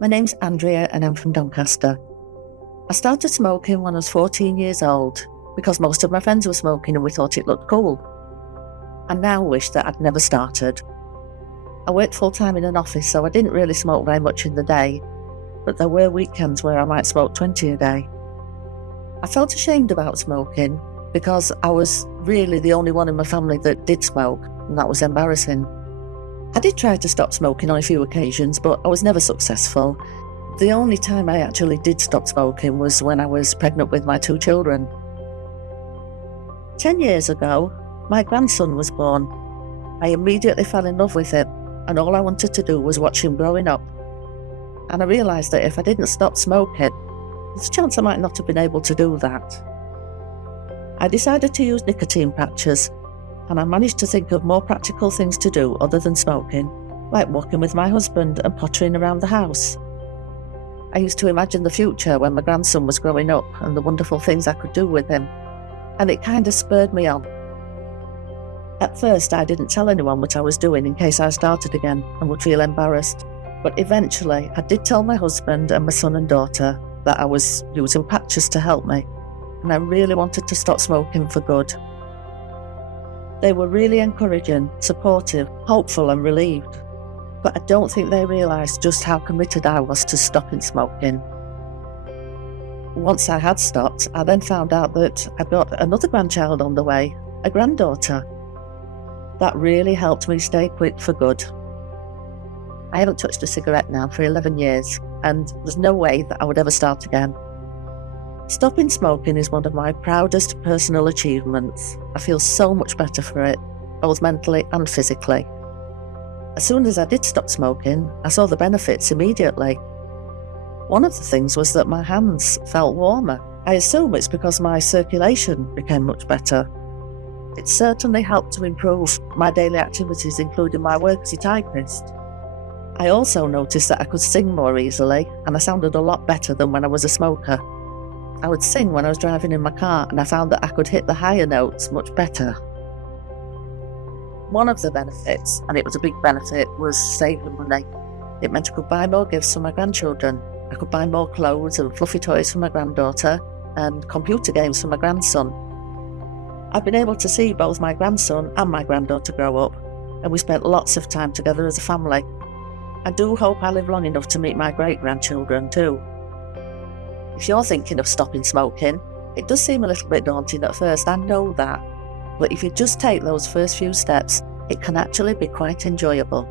My name's Andrea and I'm from Doncaster. I started smoking when I was 14 years old because most of my friends were smoking and we thought it looked cool. I now wish that I'd never started. I worked full-time in an office, so I didn't really smoke very much in the day, but there were weekends where I might smoke 20 a day. I felt ashamed about smoking because I was really the only one in my family that did smoke, and that was embarrassing. I did try to stop smoking on a few occasions, but I was never successful. The only time I actually did stop smoking was when I was pregnant with my 2 children. 10 years ago, my grandson was born. I immediately fell in love with him, and all I wanted to do was watch him growing up. And I realised that if I didn't stop smoking, there's a chance I might not have been able to do that. I decided to use nicotine patches, and I managed to think of more practical things to do other than smoking, like walking with my husband and pottering around the house. I used to imagine the future when my grandson was growing up and the wonderful things I could do with him, and it kind of spurred me on. At first, I didn't tell anyone what I was doing in case I started again and would feel embarrassed, but eventually I did tell my husband and my son and daughter that I was using patches to help me, and I really wanted to stop smoking for good. They were really encouraging, supportive, hopeful and relieved, but I don't think they realised just how committed I was to stopping smoking. Once I had stopped, I then found out that I'd got another grandchild on the way, a granddaughter. That really helped me stay quit for good. I haven't touched a cigarette now for 11 years, and there's no way that I would ever start again. Stopping smoking is one of my proudest personal achievements. I feel so much better for it, both mentally and physically. As soon as I did stop smoking, I saw the benefits immediately. One of the things was that my hands felt warmer. I assume it's because my circulation became much better. It certainly helped to improve my daily activities, including my work as a typist. I also noticed that I could sing more easily, and I sounded a lot better than when I was a smoker. I would sing when I was driving in my car, and I found that I could hit the higher notes much better. One of the benefits, and it was a big benefit, was saving money. It meant I could buy more gifts for my grandchildren. I could buy more clothes and fluffy toys for my granddaughter, and computer games for my grandson. I've been able to see both my grandson and my granddaughter grow up, and we spent lots of time together as a family. I do hope I live long enough to meet my great-grandchildren too. If you're thinking of stopping smoking, it does seem a little bit daunting at first, I know that. But if you just take those first few steps, it can actually be quite enjoyable.